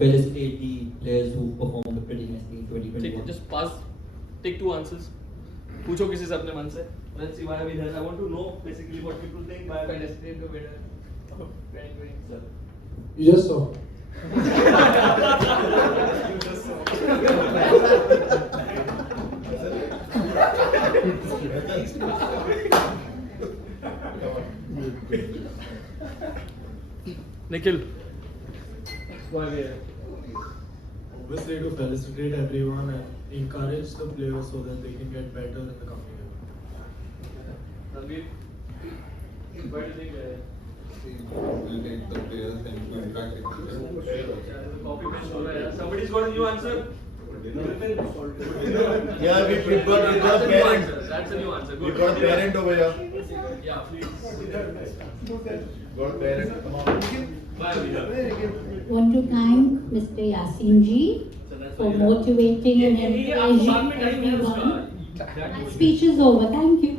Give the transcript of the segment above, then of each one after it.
felicitate the players who performed pretty nicely in 2021. Just pass, take 2 answers. पूछो किसी से अपने मन से. Let's see why are we here. I want to know basically what people think why I destined the winner of 2020. Sir. You just saw. Nikhil. Why we here? Obviously, to felicitate everyone and encourage the players so that they can get better in the coming year. Ranveer. Why do you think we are here? We'll take the players and to interact with them. Copy paste हो रहा है. Somebody's got a new answer. Yeah, we got a parent. That's a new answer. We got a parent over here. Yeah, please. Got a parent. Come on. Why are we here? Want to thank Mr. Yasin ji for motivating and encouraging everyone. My speech is over. Thank you.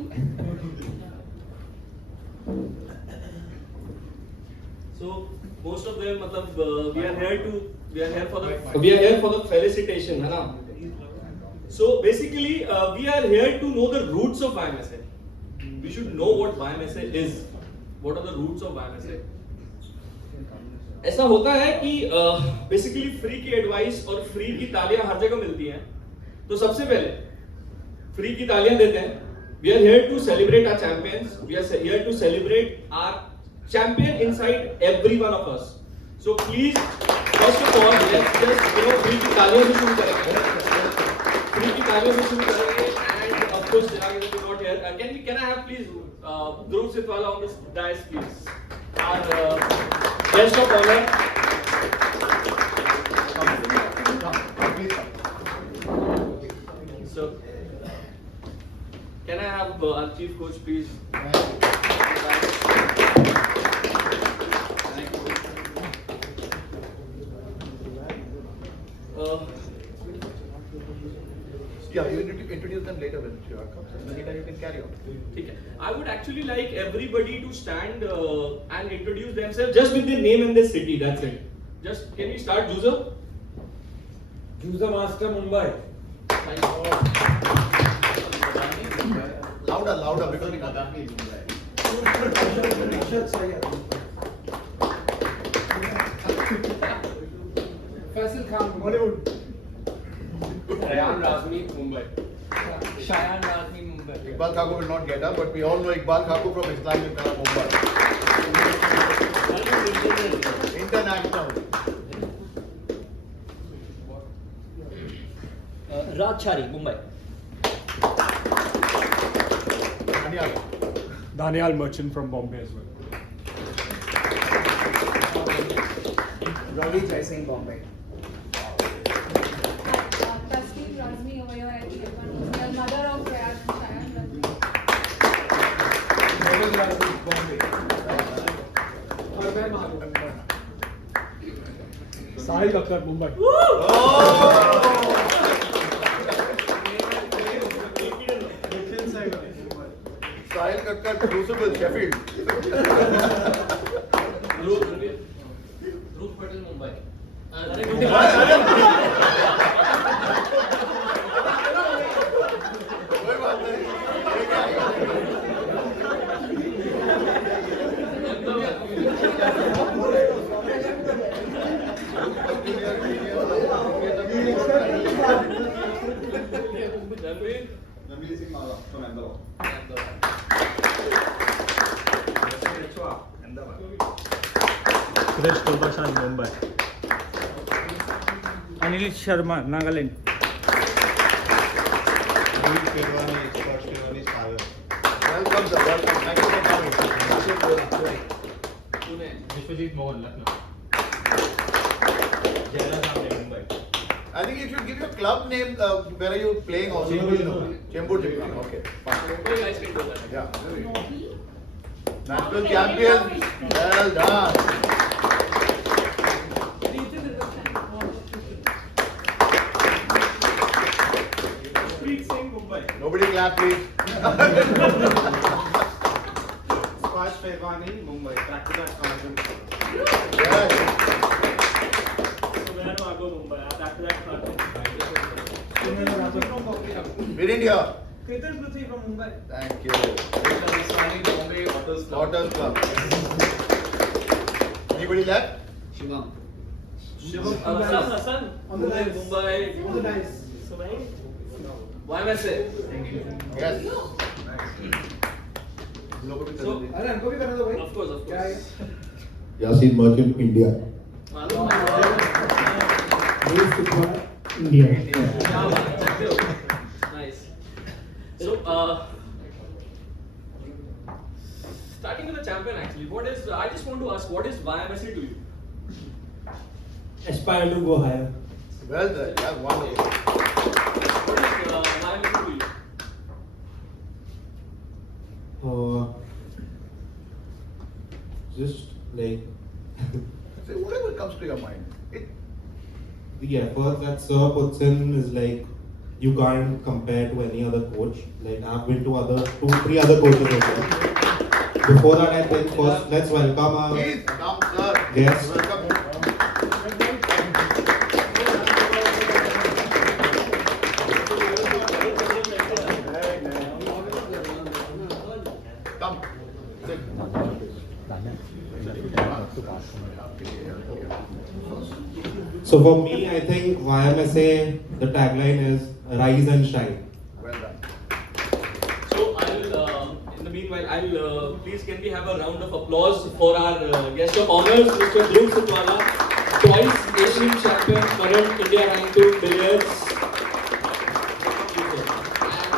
So most of them, we are here for the felicitation, है ना? So basically, we are here to know the roots of YMSA. We should know what YMSA is. What are the roots of YMSA? ऐसा होता है कि basically free की advice और free की तालियां हर जगह मिलती हैं. तो सबसे पहले फ्री की तालियां देते हैं. We are here to celebrate our champions. We are here to celebrate our champion inside every one of us. So please, first of all, let's just free की तालियों से शुरू करेंगे. फ्री की तालियों से शुरू करेंगे. And of course, Janagan is not here. Can I have please Dhruv Sitwala on this dais, please? Our guest of honor. So, can I have our chief coach, please? Yeah, you need to introduce them later when Shiva comes. In the meantime, you can carry on. Okay. I would actually like everybody to stand and introduce themselves just with their name and their city. That's it. Just can we start, Juza? Juza Master Mumbai. Louder, because we can't. Faisal Khan, Bollywood. Shayan Razmi, Mumbai. Iqbal Thakur will not get up, but we all know Iqbal Thakur from Islamic Kala, Mumbai. International. Rajchari, Mumbai. Daniel Merchant from Bombay as well. Ravi Jaising, Bombay. Tasneem Razmi over here, I think everyone knows me. Mother of Rayad and Shayan Razmi. Bombay. Sahil Akhtar, Mumbai. Sahil Kakkar, Crucible, Sheffield. Dhruv Patel, Mumbai. कोई बात नहीं. Ranveer Singh Mala from Ahmedabad. Suresh Kulbashan, Mumbai. Anil Sharma, Nagaland. Welcome, sir. Welcome. Thank you for coming. Pune. Vishwajit Mohan, Lucknow. I think you should give your club name. Where are you playing also? Chembur Jimna. Okay. Mumbai guys can do that. Yeah. National champion. Well done. Nobody clap, please. Squash Pehwani, Mumbai. Practice at Carlton. Yes. So where go Mumbai. After that, We didn't hear. Kritan Prithvi from Mumbai. Thank you. Otters Club. Anybody left? Shivam, Hassan. On the dice. Mumbai. On the dice. YMSA. Yes. So, अरे हमको भी करना दो भाई. of course. क्या है? Yasin Merchant, India. India. Nice. So, starting with the champion actually, I just want to ask, what is YMSA to you? Aspire to go higher. Well done. Yeah, wonderful. What is YMSA to you? Just like Say whatever comes to your mind. the effort that Sir puts in is like you can't compare to any other coach. Like I've been to two, three other coaches also. Before that, I think first let's welcome our Please come, sir. Yes. Welcome. Come. Sit. So for me, I think YMSA, the tagline is rise and shine. Well done. So, in the meanwhile, please can we have a round of applause for our guest of honors, Mr. Dhruv Sutwala, twice Asian champion, current India rank 2 billiards.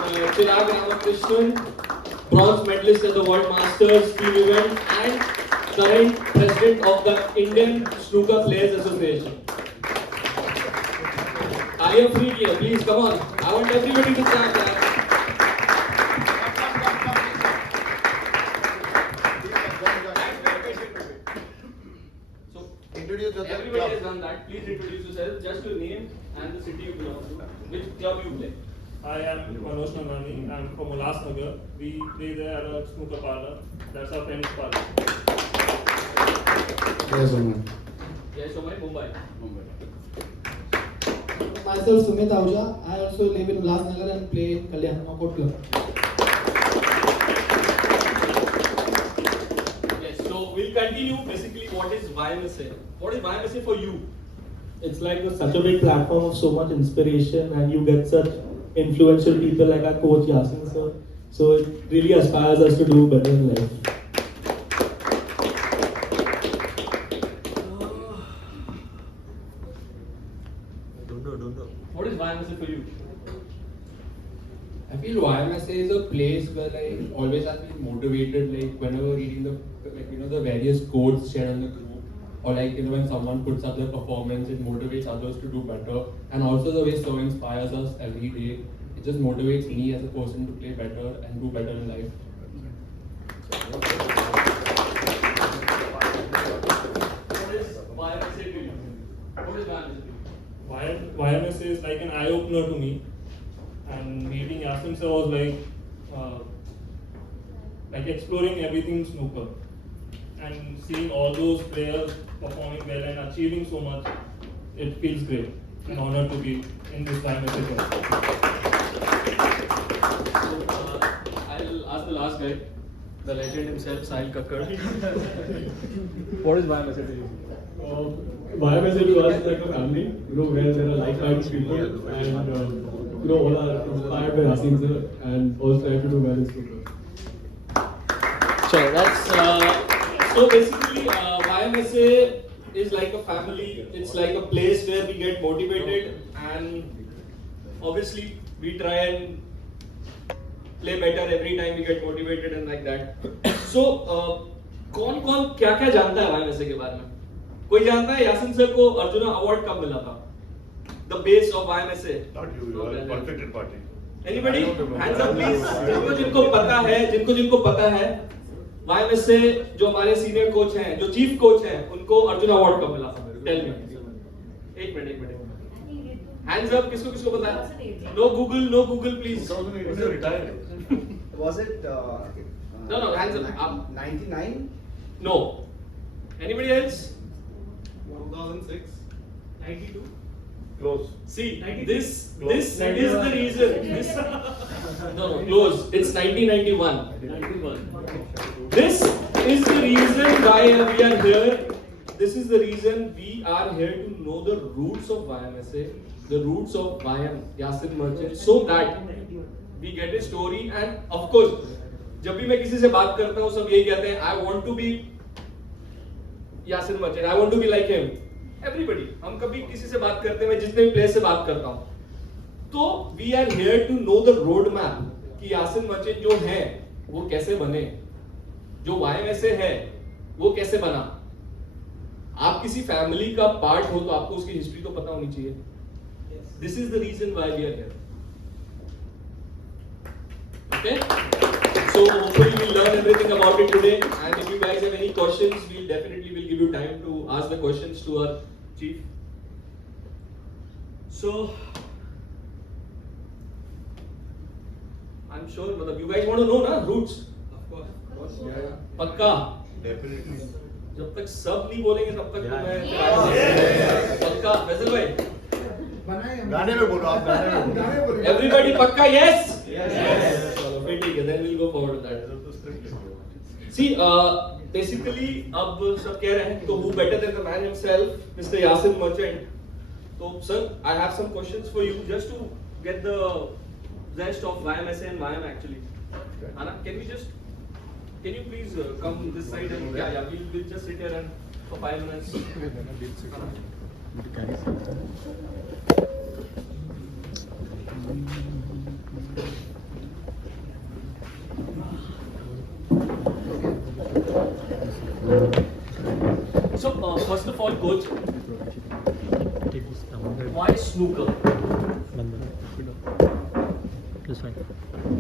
And Chirag Ramakrishnan, bronze medalist at the World Masters team event and current president of the Indian Snooker Players Association. I am free here, please come on. I want everybody to clap. So, Introduce yourself. everybody Club. has done that. Please introduce yourself, just your name and the city you belong to, which club you play. I am Manoj Nandani. I'm from Ulasnagar. We play there at a snooker parlor. That's our friend's parlor. Yes, so my Mumbai. Myself Sumit Ahuja. I also live in Ulasnagar and play in Kalyan Court Club. Yes, so we'll continue. Basically, what is YMSA? What is YMSA for you? It's like such a big platform of so much inspiration, and you get such influential people like our coach Yasin sir. So it really aspires us to do better in life. What is YMSA for you? I feel YMSA is a place where I always have been motivated, like whenever reading the various quotes shared on the group, or when someone puts up their performance, it motivates others to do better, and also the way so inspires us every day. It just motivates me as a person to play better and do better in life. What is YMSA to you? What is YMSA to you? YMSA is like an eye-opener to me. And meeting Yasin sir was like exploring everything snooker. And seeing all those players performing well and achieving so much, it feels great. An honor to be in this YMSA club. So, I'll ask the last guy, the legend himself, Sahil Kakkar. What is YMSA to you? YMSA to us is like a family, where there are like-minded people and all are inspired by Yasin sir and all try to do well in snooker. Sure, that's so basically YMSA is like a family. It's like a place where we get motivated, and obviously we try and play better every time we get motivated and like that. So कौन क्या जानता है YMSA के बारे में? कोई जानता है यासिन सर को अर्जुना अवार्ड कब मिला था? The base of YMSA. Not you, you are a conflicted party. Anybody? Hands up please. जिनको पता है YMSA जो हमारे सीनियर कोच हैं, जो चीफ कोच हैं, उनको अर्जुन अवार्ड कब मिला था? Tell me. एक मिनट. Hands up किसको पता है? No Google please. 2008 you retired. Was it? No, hands up. 99? No. Anybody else? 2006. 92. Close. See, this is the reason. No, close. It's 1991. This is the reason why we are here. This is the reason we are here to know the roots of YMSA, the roots of Yasir Merchant, so that we get a story. And of course, जब भी मैं किसी से बात करता हूँ सब यही कहते हैं I want to be Yasir Merchant, I want to be like him. Everybody, हम कभी किसी से बात करते हैं, मैं जितने भी प्लेयर से बात करता हूँ, तो we are here to know the road map कि यासिर मर्चेंट जो है वो कैसे बने, जो YMSA है वो कैसे बना. आप किसी फैमिली का पार्ट हो तो आपको उसकी हिस्ट्री तो पता होनी चाहिए. This is the reason why we are here. Okay? So hopefully we'll learn everything about it today. And if you guys have any questions, we'll definitely will give you time to ask the questions to our chief. So I'm sure you guys want to know na roots. Of course. पक्का. Definitely. जब तक सब नहीं बोलेंगे तब तक तो मैं पक्का. फैसल भाई गाने में बोलो आप गाने में बोलो. Everybody पक्का yes? Yes. चलो फिर ठीक है. Then we'll go forward with that. See, basically अब सब कह रहे हैं तो who better than the man himself, Mr. Yasir Merchant. So sir, I have some questions for you just to get the zest of YMSA and YM actually. Anna, can you please come this side and we'll just sit here and for 5 minutes. So first of all, coach, why snooker?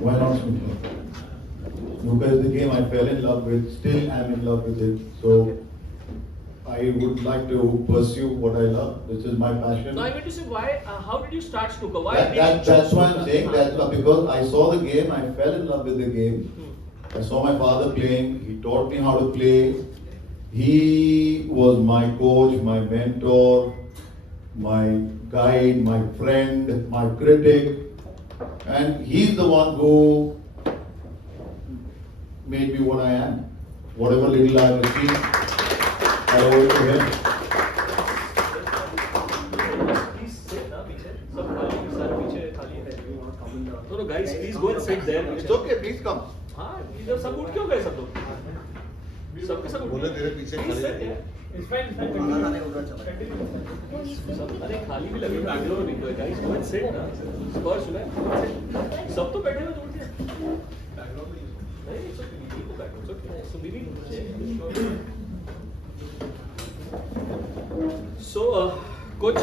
Why not snooker? Snooker is the game I fell in love with, still am in love with it. So I would like to pursue what I love. This is my passion. No, I meant to say why? How did you start snooker? Why? That's why I'm saying that because I saw the game, I fell in love with the game. I saw my father playing. He taught me how to play. He was my coach, my mentor, my guide, my friend, my critic, and he's the one who made me what I am. Whatever little I have achieved, I owe it to him. Please sit ना पीछे. सब खाली sir पीछे खाली है. No, guys, please go and sit there. It's okay, please come. हाँ, इधर सब उठ क्यों गए सब लोग? सबके सब बोले तेरे पीछे Please sit here. It's fine. सब अरे खाली भी लगे बैंगलोर में तो guys go and sit ना. स्पर्श है. सब तो बैठे हुए तो उठ गए. बैंगलोर में नहीं सब बीवी को बैठो. So बीवी So coach,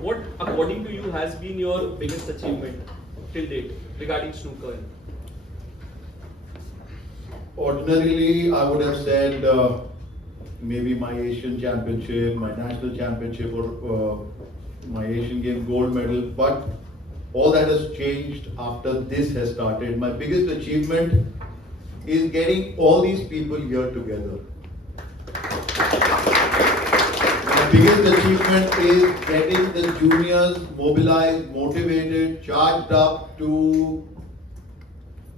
what according to you has been your biggest achievement till date regarding snooker? Ordinarily, I would have said maybe my Asian Championship, my National Championship, or my Asian Games gold medal. But all that has changed after this has started. My biggest achievement is getting all these people here together. My biggest achievement is getting the juniors mobilized, motivated, charged up to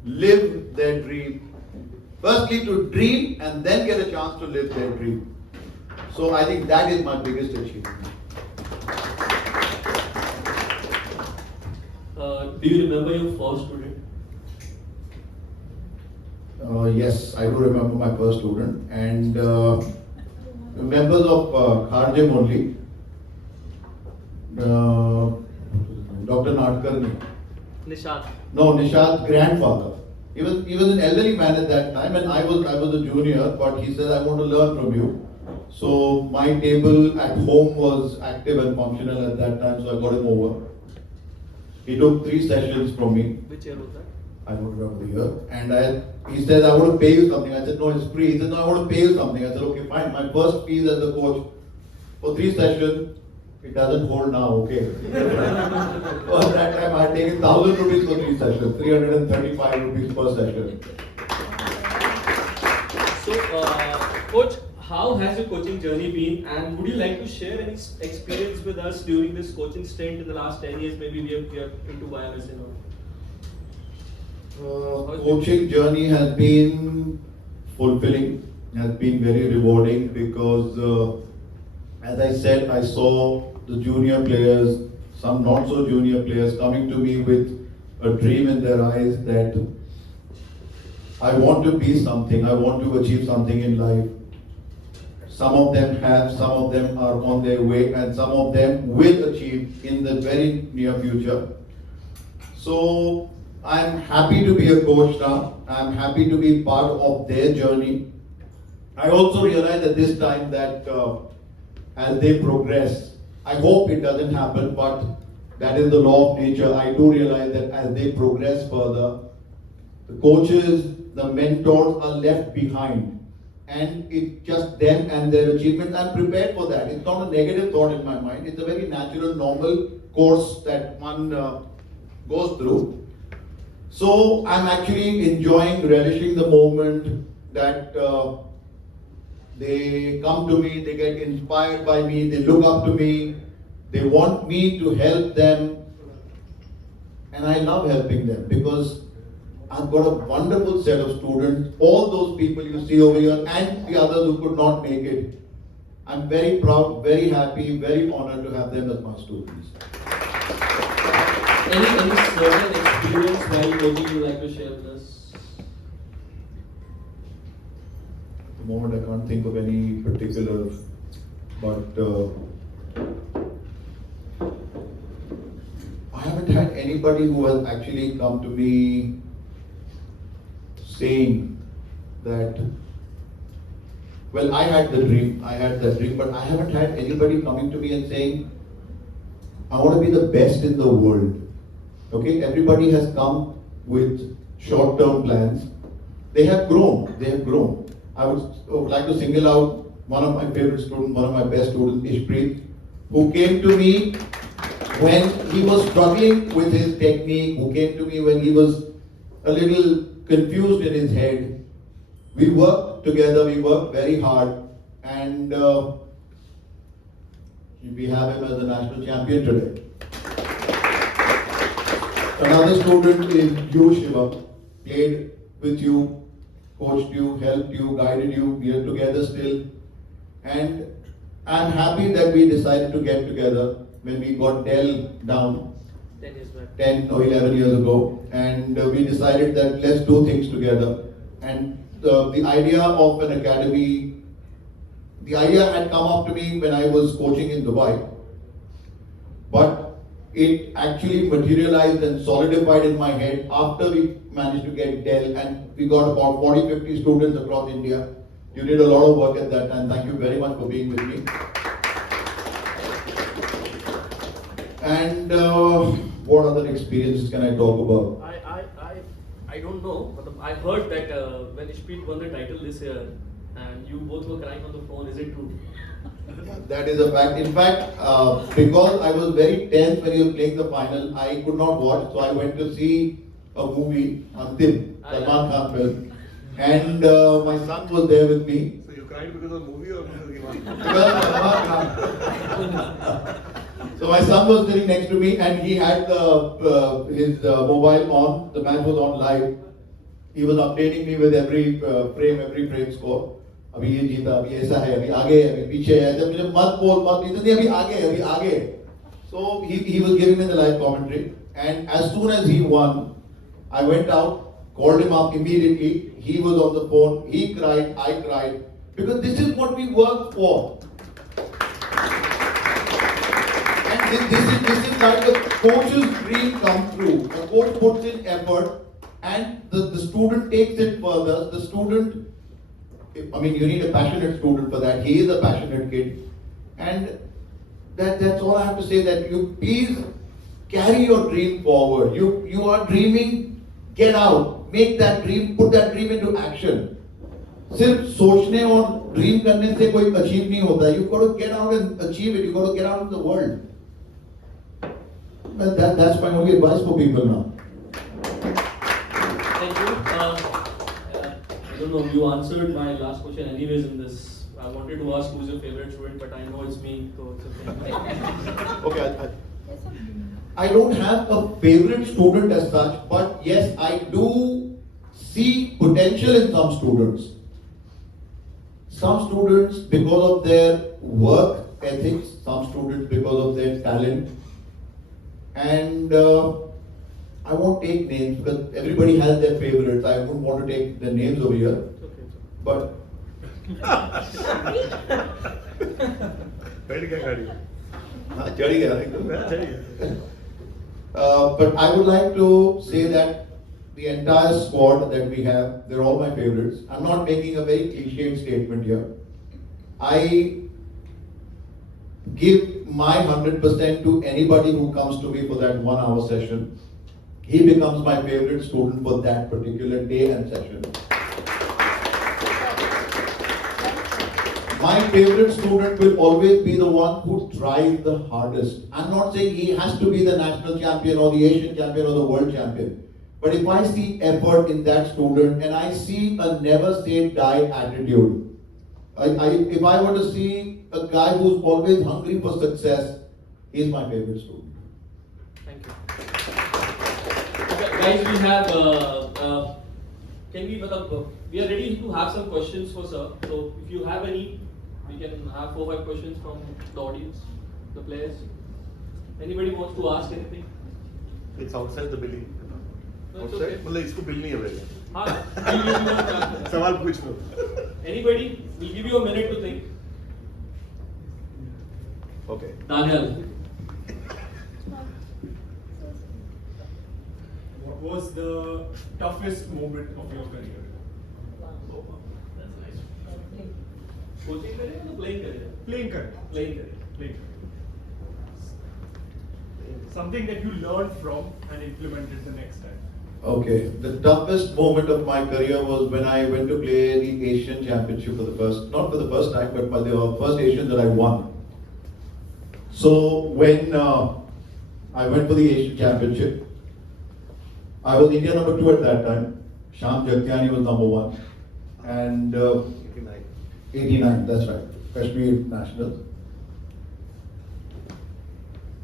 live their dream. Firstly to dream and then get a chance to live their dream. So I think that is my biggest achievement. Do you remember your first student? Yes, I do remember my first student and members of Kharjim only. Dr. Nadkarni. Nishad. No, Nishad's grandfather. He was an elderly man at that time, and I was a junior. But he said, "I want to learn from you." So my table at home was active and functional at that time, so I got him over. He took 3 sessions from me. Which year was that? I don't remember the year. And he said, "I want to pay you something." I said, "No, it's free." He said, "No, I want to pay you something." I said, "Okay, fine. My first fees as a coach for 3 sessions. It doesn't hold now, okay." So at that time, I had taken 1,000 rupees for 3 sessions, 335 rupees per session. So, coach, how has your coaching journey been, and would you like to share any experience with us during this coaching stint in the last 10 years? Maybe we are into YMSA now. Coaching journey has been fulfilling, has been very rewarding because, as I said, I saw the junior players, some not so junior players coming to me with a dream in their eyes that I want to be something, I want to achieve something in life. Some of them have, some of them are on their way, and some of them will achieve in the very near future. So I'm happy to be a coach now. I'm happy to be part of their journey. I also realize at this time that as they progress, I hope it doesn't happen, but that is the law of nature. I do realize that as they progress further, the coaches, the mentors are left behind. And it's just them and their achievements. I'm prepared for that. It's not a negative thought in my mind. It's a very natural, normal course that one goes through. So I'm actually enjoying, relishing the moment that they come to me, they get inspired by me, they look up to me, they want me to help them. And I love helping them because I've got a wonderful set of students, all those people you see over here and the others who could not make it. I'm very proud, very happy, very honored to have them as my students. Any certain experience while coaching you like to share with us? At the moment I can't think of any particular, but I haven't had anybody who has actually come to me saying that, well, I had that dream, but I haven't had anybody coming to me and saying, I want to be the best in the world. Okay, everybody has come with short-term plans. They have grown. I would like to single out one of my favorite students, one of my best students, Ishpreet, who came to me when he was struggling with his technique, who came to me when he was a little confused in his head. We worked together, we worked very hard, and we have him as the national champion today. Another student is you, Shiva, played with you, coached you, helped you, guided you. We are together still. And I'm happy that we decided to get together when we got Dell down 10 years back. 10 or 11 years ago. And we decided that let's do things together. And the idea of an academy, the idea had come up to me when I was coaching in Dubai. But it actually materialized and solidified in my head after we managed to get Dell, and we got about 40-50 students across India. You did a lot of work at that time. Thank you very much for being with me. And what other experiences can I talk about? I don't know, but I heard that when Ishpreet won the title this year and you both were crying on the phone, is it true? That is a fact. In fact, because I was very tense when you were playing the final, I could not watch, so I went to see a movie, Antim, Salman Khan film. And my son was there with me. So you cried because of the movie or because of Iman? Because of Salman Khan. So my son was sitting next to me and he had his mobile on, the match was on live. He was updating me with every frame score. अभी ये जीता, अभी ऐसा है, अभी आगे है, अभी पीछे है, जब मुझे मत बोल नहीं, अभी आगे. So he was giving me the live commentary, and as soon as he won, I went out, called him up immediately. He was on the phone, he cried, I cried, because this is what we work for. And this is like the coach's dream come true. A coach puts in effort, and the student takes it further. The student, I mean, you need a passionate student for that. He is a passionate kid. And that's all I have to say, that you please carry your dream forward. You are dreaming, get out. Make that dream, put that dream into action. सिर्फ सोचने और dream करने से कोई achieve नहीं होता. You've got to get out and achieve it. You've got to get out in the world. Well, that's my only advice for people now. Thank you. I don't know, you answered my last question anyways in this. I wanted to ask who's your favorite student, but I know it's me, so it's okay. Okay, I don't have a favorite student as such, but yes, I do see potential in some students. Some students because of their work ethics, some students because of their talent. And I won't take names because everybody has their favorites. I wouldn't want to take the names over here. But but I would like to say that the entire squad that we have, they're all my favorites. I'm not making a very cliched statement here. I give my 100% to anybody who comes to me for that 1 hour session. He becomes my favorite student for that particular day and session. My favorite student will always be the one who tries the hardest. I'm not saying he has to be the national champion or the Asian champion or the world champion. But if I see effort in that student and I see a never say die attitude, if I were to see a guy who's always hungry for success, he's my favorite student. Thank you. Okay, guys, we have, we are ready to have some questions for sir. So if you have any, we can have 4 or 5 questions from the audience, the players. Anybody wants to ask anything? It's outside the building. No, it's Outside? okay. मतलब इसको bill नहीं है मेरे। हाँ, we'll give you a chance. सवाल पूछ लो। Anybody? We'll give you a minute to think. Okay. Daniel. What was the toughest moment of your career? Coaching career or playing career? Playing career. Playing career. Playing career. Something that you learned from and implemented the next time. Okay, the toughest moment of my career was when I went to play the Asian Championship for the first, not for the first time, but for the first Asian that I won. So when I went for the Asian Championship, I was India number 2 at that time. Sham Jagtiani was number 1. And 89, that's right, Kashmir Nationals.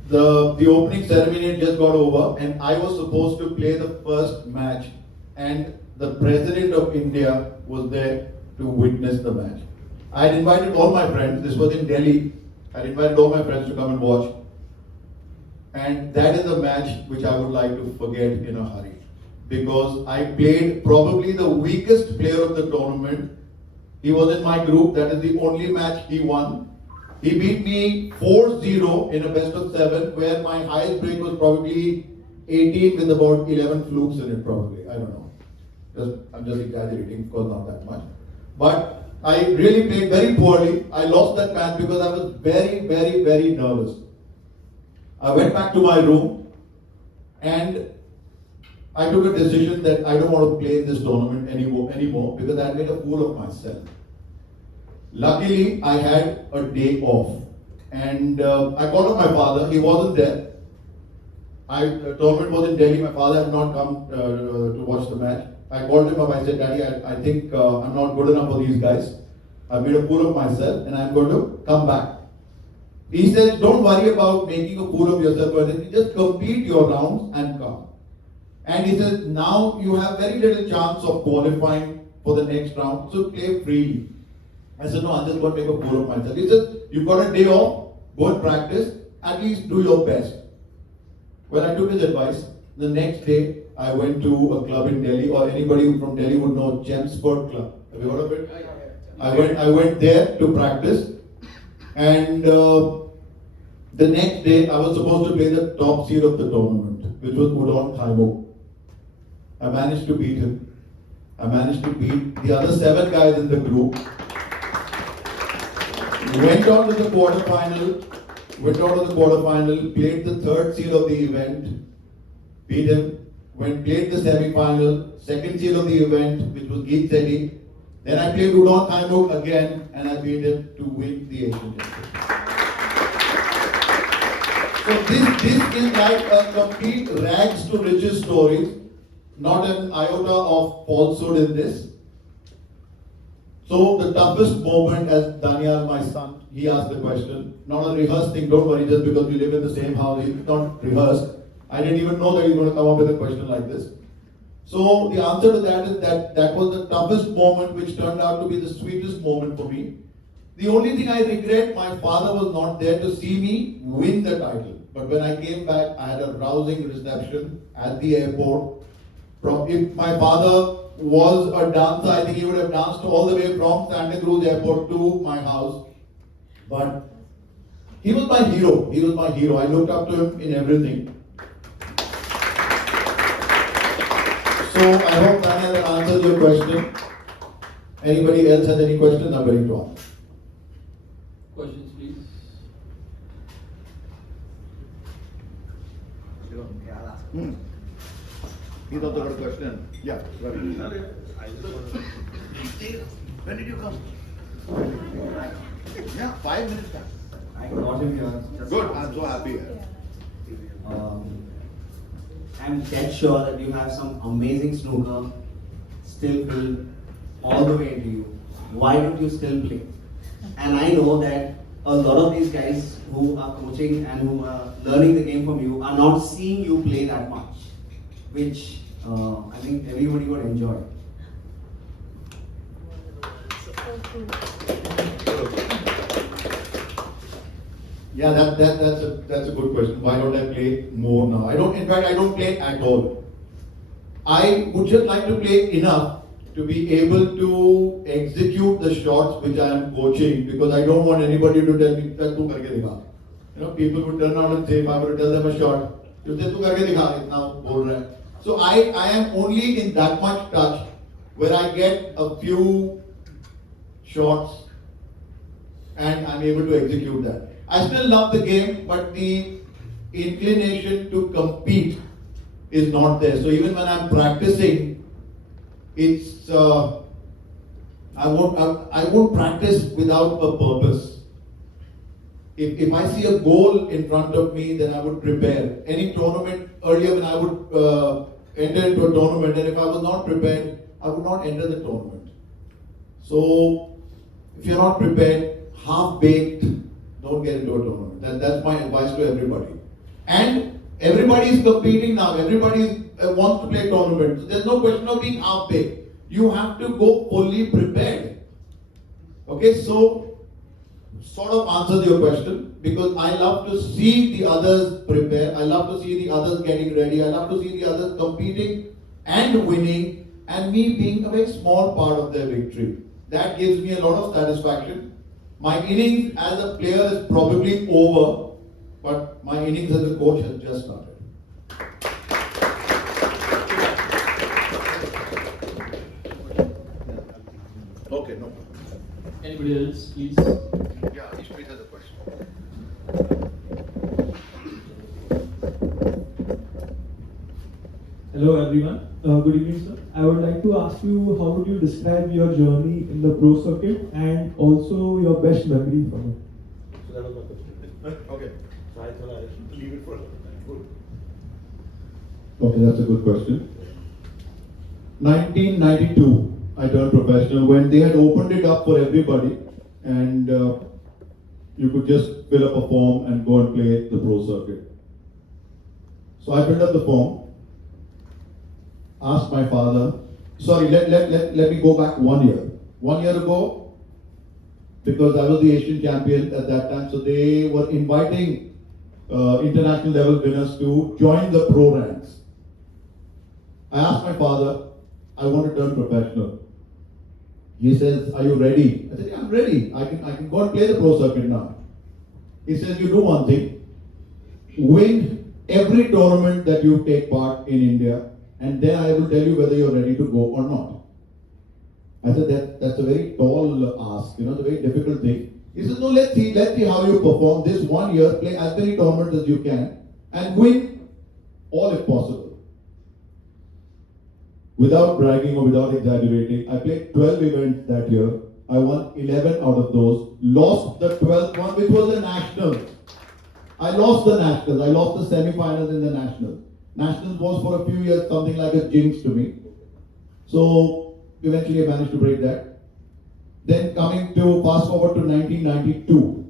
The opening ceremony had just got over and I was supposed to play the first match and the President of India was there to witness the match. I had invited all my friends, this was in Delhi, I had invited all my friends to come and watch. And that is a match which I would like to forget in a hurry. Because I played probably the weakest player of the tournament. He was in my group, that is the only match he won. He beat me 4-0 in a best of 7, where my highest break was probably 18 with about 11 flukes in it probably, I don't know. I'm just exaggerating, of course not that much. But I really played very poorly. I lost that match because I was very, very, very nervous. I went back to my room and I took a decision that I don't want to play in this tournament anymore because I had made a fool of myself. Luckily, I had a day off and I called up my father. He wasn't there. The tournament was in Delhi. My father had not come to watch the match. I called him up. I said, Daddy, I think I'm not good enough for these guys. I've made a fool of myself and I'm going to come back. He says, don't worry about making a fool of yourself or anything. Just complete your rounds and come. And he says, now you have very little chance of qualifying for the next round, so play freely. I said, no, I'm just going to make a fool of myself. He said, you've got a day off, go and practice, at least do your best. Well, I took his advice. The next day, I went to a club in Delhi, or anybody from Delhi would know Chelmsford Club. Have you heard of it? I went there to practice, and the next day, I was supposed to play the top seed of the tournament, which was Udon Thaimo. I managed to beat him. I managed to beat the other 7 guys in the group. Went on to the quarterfinal, played the 3rd seed of the event, beat him. Played the semi-final, 2nd seed of the event, which was Geet Sethi. Then I played Udon Thaimok again and I beat him to win the Asian Championship. So this is like a complete rags to riches story. Not an iota of falsehood in this. So the toughest moment, as Daniel, my son, he asked the question, not a rehearsed thing, don't worry, just because we live in the same house, it's not rehearsed. I didn't even know that he's going to come up with a question like this. So the answer to that is that was the toughest moment, which turned out to be the sweetest moment for me. The only thing I regret, my father was not there to see me win the title. But when I came back, I had a rousing reception at the airport. If my father was a dancer, I think he would have danced all the way from Santa Cruz Airport to my house. But he was my hero. He was my hero. I looked up to him in everything. So I hope Daniel that answers your question. Anybody else has any questions? I'm willing to answer. Questions, please. He's also got a question. Yeah, Ravi. When did you come? Yeah, 5 minutes back. I got him here. Good, I'm so happy. I'm dead sure that you have some amazing snooker still built all the way into you. Why don't you still play? And I know that a lot of these guys who are coaching and who are learning the game from you are not seeing you play that much, which I think everybody would enjoy. Yeah, that's a good question. Why don't I play more now? In fact, I don't play at all. I would just like to play enough to be able to execute the shots which I am coaching, because I don't want anybody to tell me that tu karke dikha. You know, people would turn around and say, if I were to tell them a shot, you say tu karke dikha, it's now bol raha hai. So I am only in that much touch where I get a few shots and I'm able to execute that. I still love the game, but the inclination to compete is not there. So even when I'm practicing, it's I won't practice without a purpose. If I see a goal in front of me, then I would prepare. Any tournament earlier, when I would enter into a tournament, and if I was not prepared, I would not enter the tournament. So if you're not prepared, half-baked, don't get into a tournament. That's my advice to everybody. And everybody is competing now. Everybody wants to play tournaments. So there's no question of being half-baked. You have to go fully prepared. Okay, so sort of answers your question, because I love to see the others prepare. I love to see the others getting ready. I love to see the others competing and winning, and me being a very small part of their victory. That gives me a lot of satisfaction. My innings as a player is probably over, but my innings as a coach has just started. Okay, no. Anybody else, please? Yeah, Ishpreet has a question. Hello everyone. Good evening, sir. I would like to ask you, how would you describe your journey in the pro circuit and also your best memory from it? So that was my question. Okay. So I thought I should leave it for good. Okay, that's a good question. 1992, I turned professional when they had opened it up for everybody, and you could just fill up a form and go and play the pro circuit. So I filled up the form, asked my father, sorry, let me go back 1 year. 1 year ago, because I was the Asian champion at that time, so they were inviting international level winners to join the pro ranks. I asked my father, I want to turn professional. He says, are you ready? I said, yeah, I'm ready. I can go and play the pro circuit now. He says, you do one thing, win every tournament that you take part in India, and then I will tell you whether you're ready to go or not. I said, that's a very tall ask, it's a very difficult thing. He says, no, let's see how you perform this 1 year, play as many tournaments as you can, and win all if possible. Without bragging or without exaggerating, I played 12 events that year. I won 11 out of those, lost the 12th one, which was the Nationals. I lost the Nationals, I lost the semi-finals in the Nationals. Nationals was for a few years something like a jinx to me. So eventually I managed to break that. Then coming to fast forward to 1992.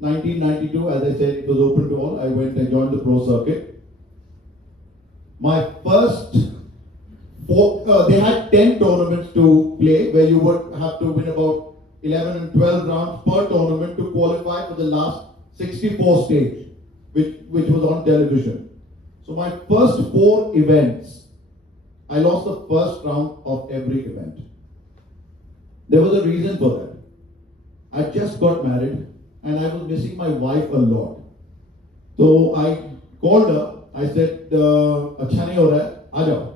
1992, as I said, it was open to all. I went and joined the pro circuit. My first they had 10 tournaments to play where you would have to win about 11 and 12 rounds per tournament to qualify for the last 64 stage, which was on television. So my first 4 events, I lost the first round of every event. There was a reason for that. I just got married and I was missing my wife a lot. So I called her, I said, "Acha nahi ho raha hai, aa jao."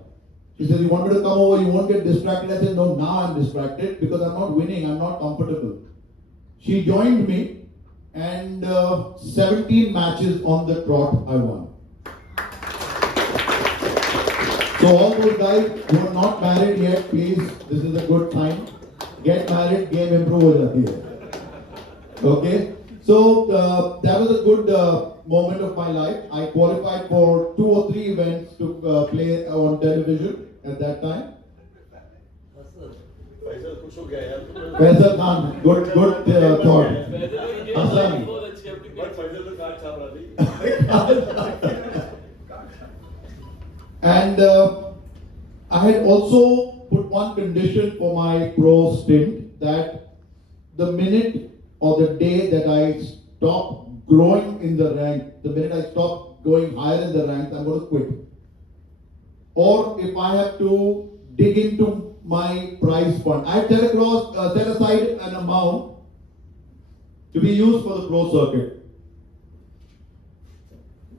She said, "You want me to come over, you won't get distracted." I said, "No, now I'm distracted because I'm not winning, I'm not comfortable." She joined me and 17 matches on the trot I won. So all those guys who are not married yet, please, this is a good time. Get married, game improve ho jati hai. Okay? So that was a good moment of my life. I qualified for 2 or 3 events to play on television at that time. Faisal खुश हो गया यार. Faisal Khan, good thought. Hassan. But Faisal तो card छाप रहा थी. And I had also put one condition for my pro stint, that the minute or the day that I stop growing in the rank, the minute I stop going higher in the ranks, I'm going to quit. Or if I have to dig into my prize fund, I set aside an amount to be used for the pro circuit.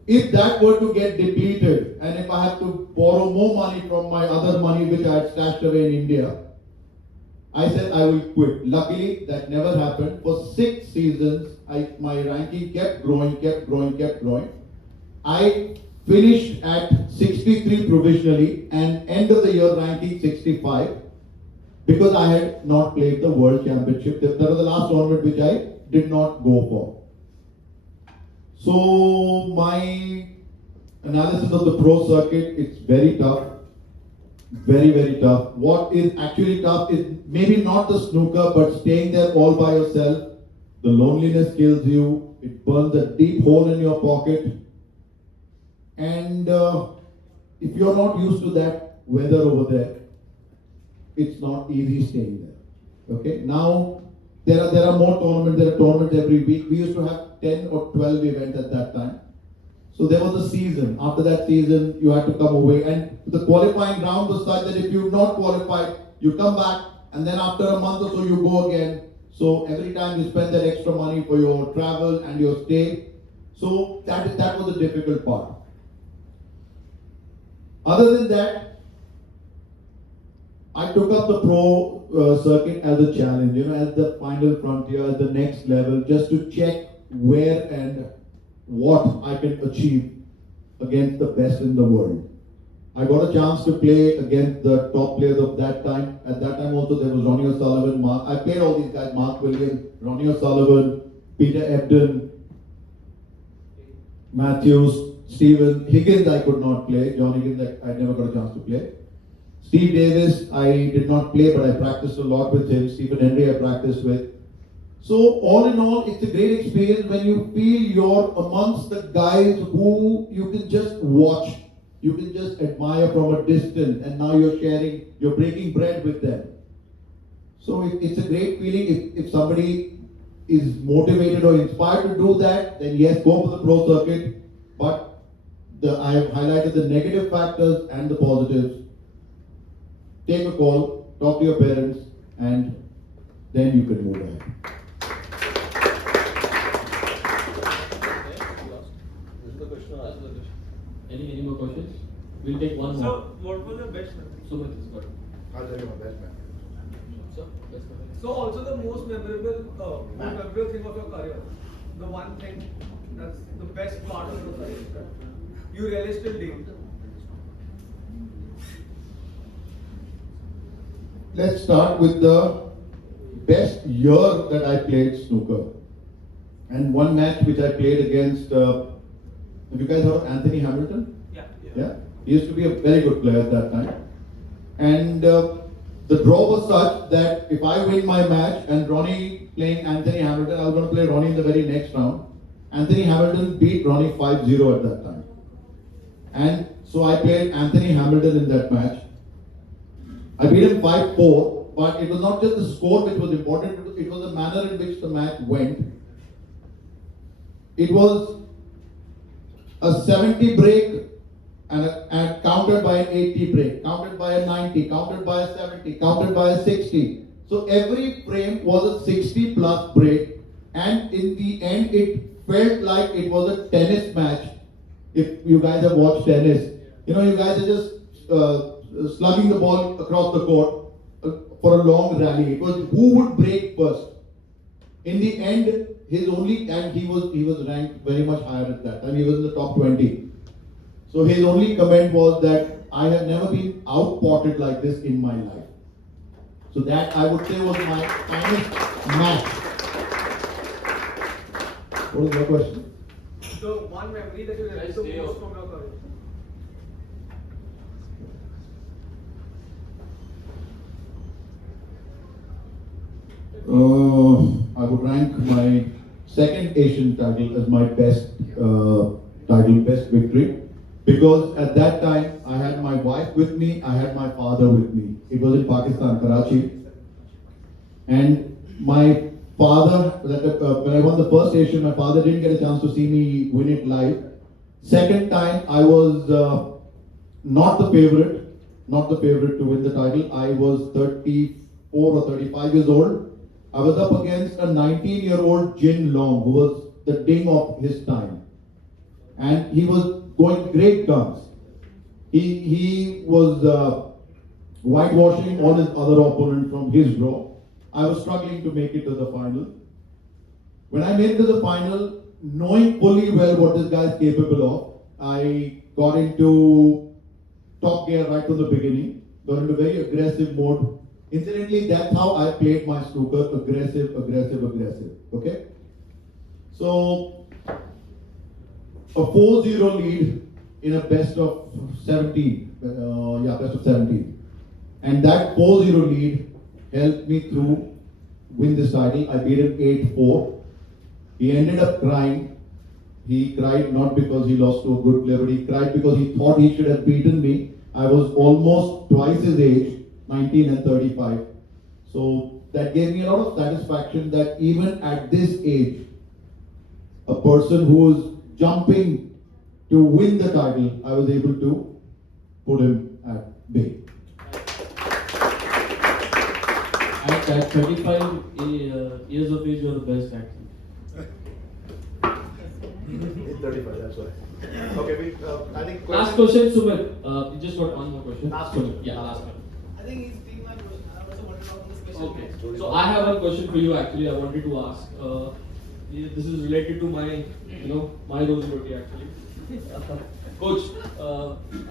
If that were to get depleted and if I have to borrow more money from my other money which I had stashed away in India, I said I will quit. Luckily, that never happened. For 6 seasons, my ranking kept growing. I finished at 63 provisionally and end of the year ranking 65 because I had not played the World Championship. That was the last tournament which I did not go for. So my analysis of the pro circuit, it's very tough. Very, very tough. What is actually tough is maybe not the snooker, but staying there all by yourself. The loneliness kills you. It burns a deep hole in your pocket. And if you're not used to that weather over there, it's not easy staying there. Okay. Now there are more tournaments. There are tournaments every week. We used to have 10 or 12 events at that time. So there was a season. After that season, you had to come away. And the qualifying round was such that if you're not qualified, you come back. And then after a month or so, you go again. So every time you spend that extra money for your travel and your stay. So that was the difficult part. Other than that, I took up the pro circuit as a challenge, as the final frontier, as the next level, just to check where and what I can achieve against the best in the world. I got a chance to play against the top players of that time. At that time also there was Ronnie O'Sullivan, I played all these guys, Mark Williams, Ronnie O'Sullivan, Peter Ebdon, Matthews, Stephen Higgins I could not play. John Higgins I never got a chance to play. Steve Davis I did not play, but I practiced a lot with him. Stephen Henry I practiced with. So all in all, it's a great experience when you feel you're amongst the guys who you can just watch, you can just admire from a distance, and now you're breaking bread with them. So it's a great feeling. If somebody is motivated or inspired to do that, then yes, go for the pro circuit. But I have highlighted the negative factors and the positives. Take a call, talk to your parents, and then you can move ahead. Any more questions? We'll take one more. So, what was the best memory? So much is good. I'll tell you my best man. So, best memory. So also the most memorable thing of your career, the one thing that's the best part of your career, you really still do. Let's start with the best year that I played snooker. And one match which I played against, have you guys heard of Anthony Hamilton? Yeah. Yeah? He used to be a very good player at that time. And the draw was such that if I win my match and Ronnie playing Anthony Hamilton, I was going to play Ronnie in the very next round. Anthony Hamilton beat Ronnie 5-0 at that time. And so I played Anthony Hamilton in that match. I beat him 5-4, but it was not just the score which was important, it was the manner in which the match went. It was a 70 break and countered by an 80 break, countered by a 90, countered by a 70, countered by a 60. So every frame was a 60 plus break, and in the end it felt like it was a tennis match. If you guys have watched tennis, you know, you guys are just slugging the ball across the court for a long rally. It was who would break first. In the end, his only, and he was ranked very much higher at that time. He was in the top 20. So his only comment was that I have never been outpotted like this in my life. So that I would say was my finest match. What was your question? The one memory that you relish the most from your career. I would rank my second Asian title as my best title, best victory. Because at that time, I had my wife with me, I had my father with me. It was in Pakistan, Karachi. And my father, when I won the first Asian, my father didn't get a chance to see me win it live. Second time, I was not the favorite to win the title. I was 34 or 35 years old. I was up against a 19-year-old Jin Long, who was the ding of his time. And he was going great guns. He was whitewashing all his other opponents from his draw. I was struggling to make it to the final. When I made it to the final, knowing fully well what this guy is capable of, I got into top gear right from the beginning, got into very aggressive mode. Incidentally, that's how I played my snooker, aggressive. Okay? So, a 4-0 lead in a best of 17. Best of 17. And that 4-0 lead helped me through win this title. I beat him 8-4. He ended up crying. He cried not because he lost to a good player, but he cried because he thought he should have beaten me. I was almost twice his age, 19 and 35. So that gave me a lot of satisfaction that even at this age, a person who was jumping to win the title, I was able to put him at bay. At 35 years of age, you are the best actually. 35, that's right. Okay, I think. Last question, Sumit. You just got one more question. Last question. Yeah, last one. I think he's being my question. I also want to talk on this question. Okay. So I have one question for you actually. I wanted to ask. This is related to my, my rose roti actually. Coach,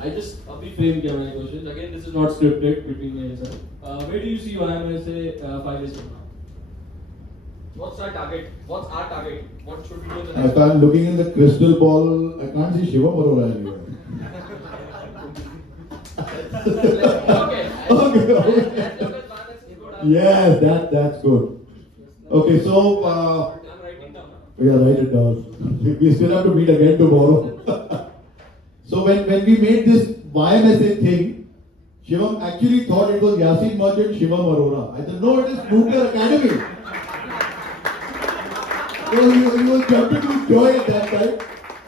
I just reframed my question. Again, this is not scripted between me and sir. Where do you see YMSA 5 years from now? What's our target? What should we do in the next? If I'm looking in the crystal ball, I can't see Shivam Arora anywhere. Okay. Yes, that's good. Okay, so I'm writing down. yeah, write it down. We still have to meet again tomorrow. So when we made this YMSA thing, Shivam actually thought it was Yasin Merchant Shivam Arora. I said, no, it is Snooker Academy. So he was jumping with joy at that time.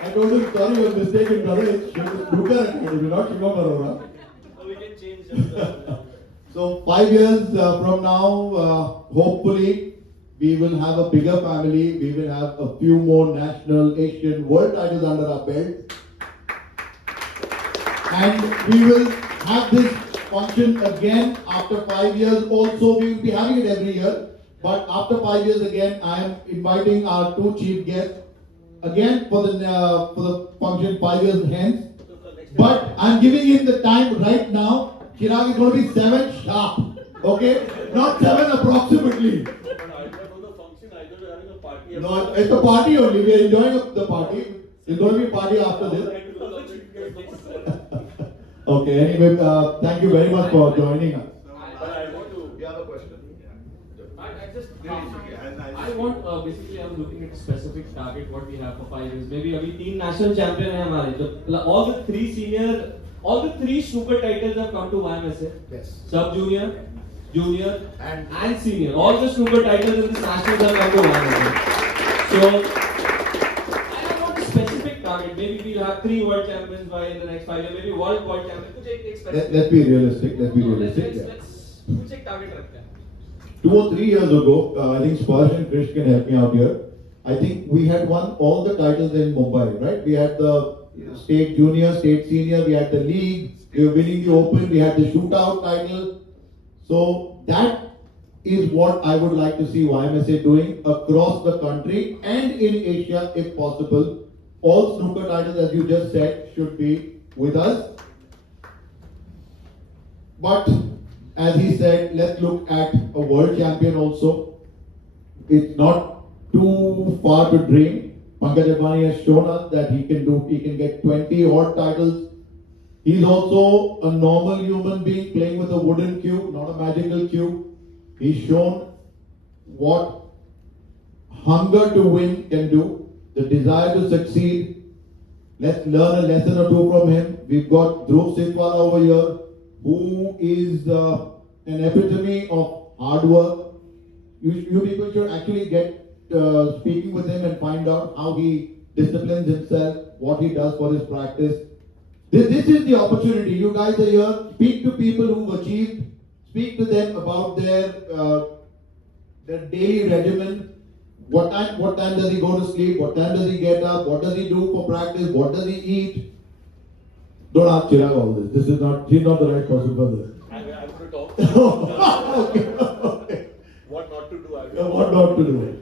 I told him, sorry, you were mistaken, brother. It's Snooker Academy, not Shivam Arora. So we can change the So 5 years from now, hopefully, we will have a bigger family. We will have a few more national, Asian, world titles under our belt. And we will have this function again after 5 years. Also, we will be having it every year. But after 5 years again, I am inviting our two chief guests again for the function 5 years hence. But I'm giving him the time right now. Chirag is going to be 7 sharp. Okay? Not 7 approximately. No, it's a party only. We are enjoying the party. It's going to be a party after this. Okay, anyway, thank you very much for joining us. of looking at a specific target what we have for 5 years. Maybe अभी 3 national champion हैं हमारे. All the three snooker titles have come to YMSA. Yes. Sub junior, junior, and senior. All the snooker titles in the nationals have come to YMSA. So I have not a specific target. Maybe we'll have 3 world champions by in the next 5 years. Maybe world champion. कुछ एक specific. Let's be realistic. Let's be realistic. Let's कुछ एक target रखते हैं. 2 or 3 years ago, I think Sparsh and Krish can help me out here. I think we had won all the titles in Mumbai, right? We had the state junior, state senior, we had the league, we were winning the open, we had the shootout title. So that is what I would like to see YMSA doing across the country and in Asia if possible. All snooker titles, as you just said, should be with us. But as he said, let's look at a world champion also. It's not too far to dream. Pankaj Advani has shown us that he can get 20 odd titles. He's also a normal human being playing with a wooden cube, not a magical cube. He's shown what hunger to win can do, the desire to succeed. Let's learn a lesson or two from him. We've got Dhruv Sitwala over here, who is an epitome of hard work. You people should actually get speaking with him and find out how he disciplines himself, what he does for his practice. This is the opportunity. You guys are here. Speak to people who've achieved. Speak to them about their daily regimen. What time does he go to sleep? What time does he get up? What does he do for practice? What does he eat? Don't ask Chirag all this. He's not the right person for this. I'm going to talk. Okay. What not to do. What not to do.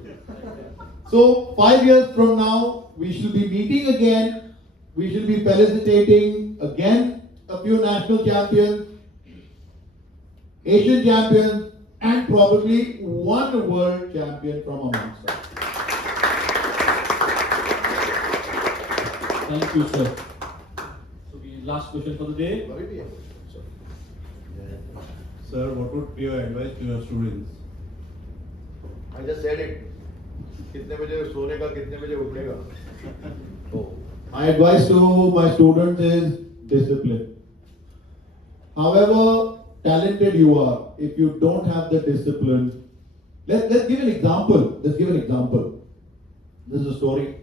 So 5 years from now, we shall be meeting again. We shall be felicitating again a few national champions, Asian champions, and probably one world champion from amongst us. Thank you, sir. So the last question for the day. Sir, what would be your advice to your students? I just said it. कितने बजे सोने का कितने बजे उठेगा? My advice to my students is discipline. However talented you are, if you don't have the discipline, let's give an example. This is a story.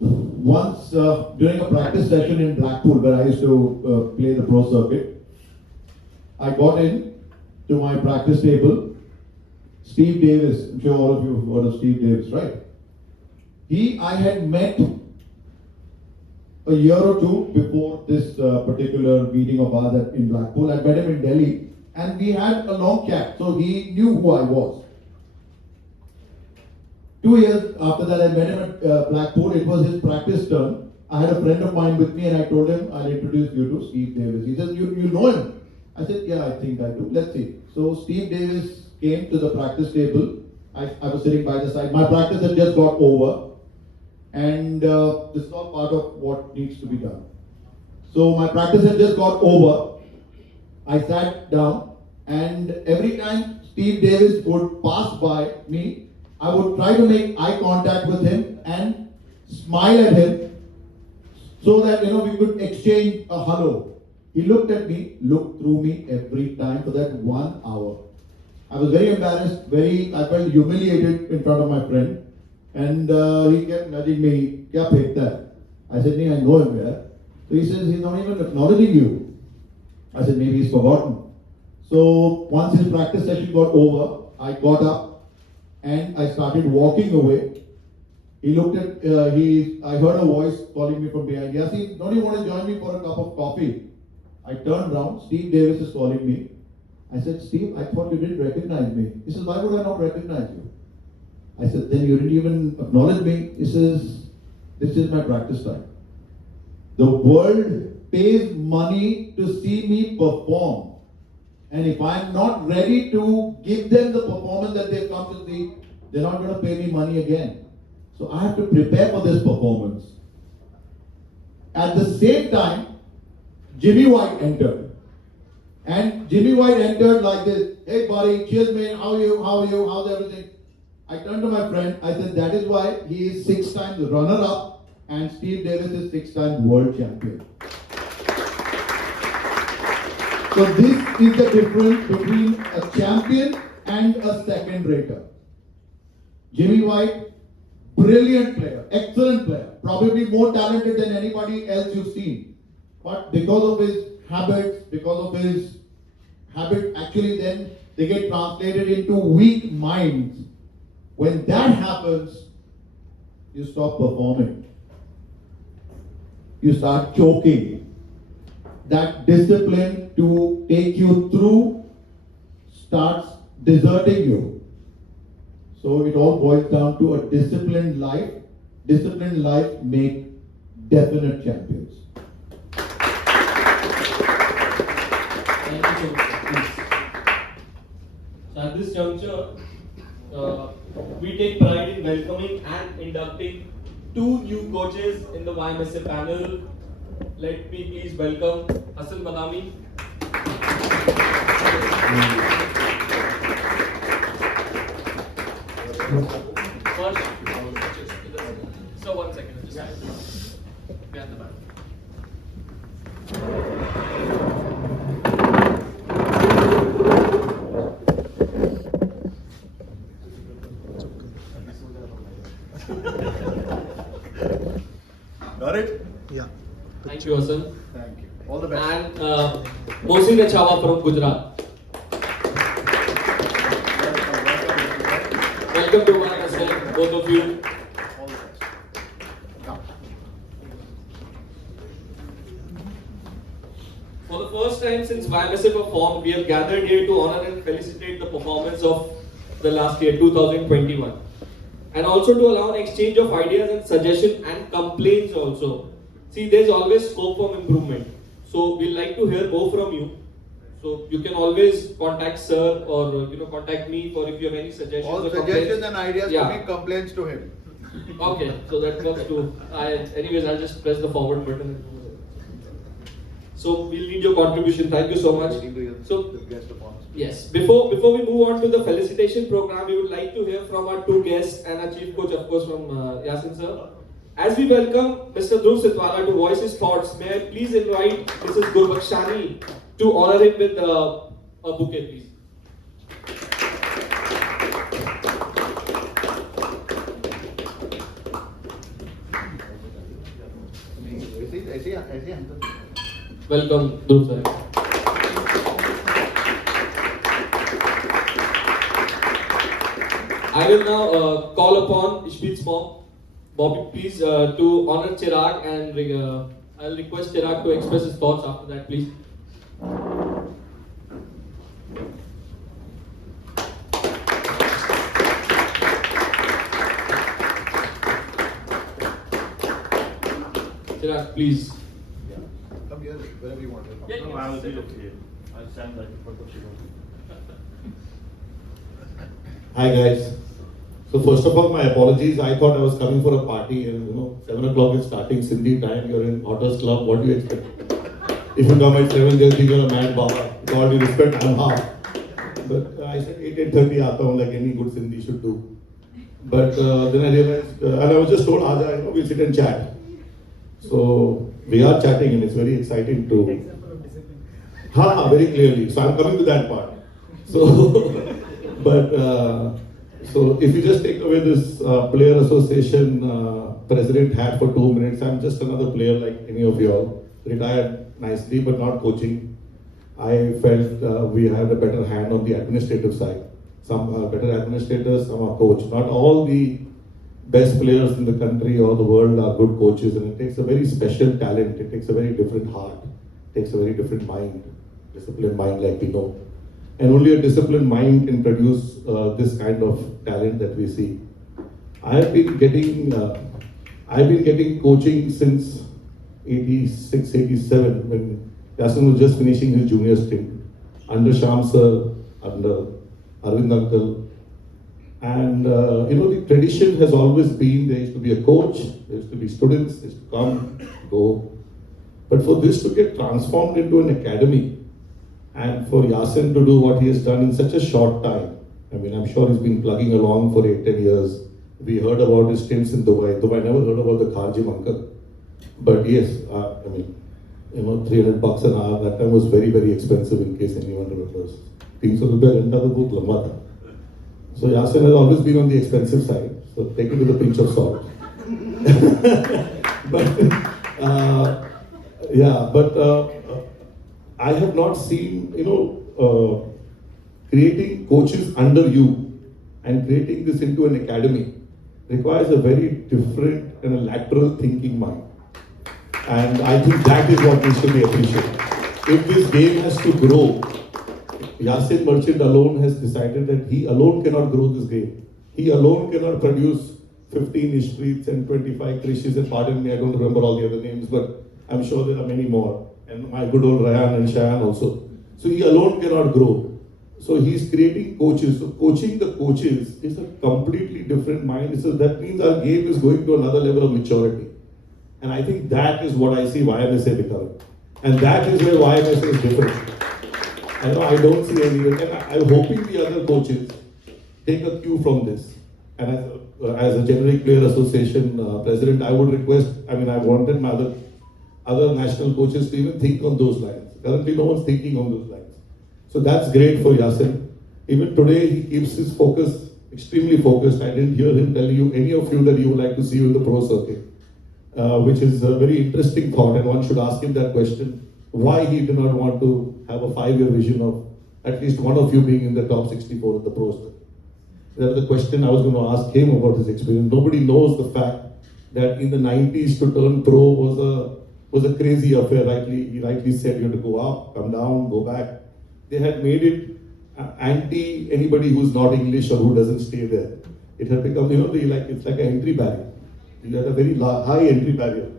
Once during a practice session in Blackpool, where I used to play the pro circuit, I got in to my practice table. Steve Davis, I'm sure all of you have heard of Steve Davis, right? I had met a year or two before this particular meeting of ours in Blackpool. I met him in Delhi and we had a long chat, so he knew who I was. 2 years after that, I met him at Blackpool. It was his practice turn. I had a friend of mine with me and I told him, I'll introduce you to Steve Davis. He said, you know him? I said, yeah, I think I do. Let's see. So Steve Davis came to the practice table. I was sitting by the side. My practice had just got over. And this is all part of what needs to be done. So my practice had just got over. I sat down and every time Steve Davis would pass by me, I would try to make eye contact with him and smile at him so that we could exchange a hello. He looked at me, looked through me every time for that 1 hour. I was very embarrassed, I felt humiliated in front of my friend. And he kept nudging me, kya fekhta hai? I said, I know him, yeah. So he says, he's not even acknowledging you. I said, maybe he's forgotten. So once his practice session got over, I got up and I started walking away. He looked at, I heard a voice calling me from behind. Yasin, don't you want to join me for a cup of coffee? I turned round, Steve Davis is calling me. I said, Steve, I thought you didn't recognize me. He says, why would I not recognize you? I said, then you didn't even acknowledge me. He says, this is my practice time. The world pays money to see me perform. And if I'm not ready to give them the performance that they've come to see, they're not going to pay me money again. So I have to prepare for this performance. At the same time, Jimmy White entered. And Jimmy White entered like this, hey buddy, cheers man, how are you, how's everything? I turned to my friend, I said, that is why he is 6 times runner-up and Steve Davis is 6 times world champion. So this is the difference between a champion and a second-rater. Jimmy White, brilliant player, excellent player, probably more talented than anybody else you've seen. But because of his habits, because of his habit, actually then they get translated into weak minds. When that happens, you stop performing. You start choking. That discipline to take you through starts deserting you. So it all boils down to a disciplined life. Disciplined life makes definite champions. Thank you so much. So at this juncture, we take pride in welcoming and inducting 2 new coaches in the YMSA panel. Let me please welcome Hassan Badami. First, so 1 second, just behind the back. Got it? Yeah. Thank you, Hassan. Thank you. All the best. And Mosin Achawa from Gujarat. Welcome to YMSA, both of you. All the best. For the first time since YMSA performed, we have gathered here to honor and felicitate the performance of the last year, 2021. And also to allow an exchange of ideas and suggestions and complaints also. See, there's always scope for improvement. So we'd like to hear more from you. So you can always contact sir or contact me for if you have any suggestions. All or suggestions complaints. and ideas Yeah. to me, complaints to him. Okay, so that works too. Anyways, I'll just press the forward button. So we'll need your contribution. Thank you so much. So yes, before we move on to the felicitation program, we would like to hear from our 2 guests and our chief coach, of course, from Yasin sir. As we welcome Mr. Dhruv Sitwala to voice his thoughts, may I please invite Mrs. Gurbakshani to honor him with a bouquet, please. Welcome, Dhruv sir. I will now call upon Ishpreet's mom, Bobby, please, to honor Chirag, and I'll request Chirag to express his thoughts after that, please. Chirag, please. Come here, wherever you want. Yeah, No, I will be okay. I'll stand like for the show. Hi guys. So first of all, my apologies. I thought I was coming for a party and 7 o'clock is starting Sindhi time. You're in Otters Club. What do you expect? If you come at 7, they'll think you're a mad baba. With all due respect, I'm half. But I said 8:30 aata hu, like any good Sindhi should do. But then I realized, and I was just told, Aja, we'll sit and chat. So we are chatting and it's very exciting to. Very clearly. So I'm coming to that part. So, but. So if you just take away this player association president hat for 2 minutes, I'm just another player like any of you all. Retired nicely, but not coaching. I felt we had a better hand on the administrative side. Some are better administrators, some are coach. Not all the best players in the country or the world are good coaches, and it takes a very special talent. It takes a very different heart. It takes a very different mind, disciplined mind like we know. And only a disciplined mind can produce this kind of talent that we see. I've been getting coaching since 86, 87 when Yasin was just finishing his junior stint under Sham sir, under Arvind uncle. And the tradition has always been there used to be a coach, there used to be students, there used to come, go. But for this to get transformed into an academy, and for Yasin to do what he has done in such a short time, I mean, I'm sure he's been plugging along for 8-10 years. We heard about his stints in Dubai, though I never heard about the Kharjim uncle. But yes, I mean, you know, $300 an hour, that time was very, very expensive in case anyone remembers. 300 rupees ghanta to bahut lamba tha. So Yasin has always been on the expensive side, so take it with a pinch of salt. but I have not seen, creating coaches under you and creating this into an academy requires a very different and a lateral thinking mind. And I think that is what needs to be appreciated. If this game has to grow, Yasin Merchant alone has decided that he alone cannot grow this game. He alone cannot produce 15 streets and 25 Krishis, and pardon me, I don't remember all the other names, but I'm sure there are many more. And my good old Rayan and Shayan also. So he alone cannot grow. So he's creating coaches. So coaching the coaches is a completely different mind. So that means our game is going to another level of maturity. And I think that is what I see YMSA becoming. And that is where YMSA is different. I don't see any, and I'm hoping the other coaches take a cue from this. And as a generic player association president, I would request, I wanted my other national coaches to even think on those lines. Currently, no one's thinking on those lines. So that's great for Yasin. Even today, he keeps his focus extremely focused. I didn't hear him telling you, any of you, that he would like to see you in the pro circuit, which is a very interesting thought, and one should ask him that question, why he did not want to have a 5-year vision of at least one of you being in the top 64 of the pro circuit. That was the question I was going to ask him about his experience. Nobody knows the fact that in the 90s to turn pro was a crazy affair. He rightly said, you have to go up, come down, go back. They had made it anti anybody who's not English or who doesn't stay there. It had become, it's like an entry barrier. You had a very high entry barrier.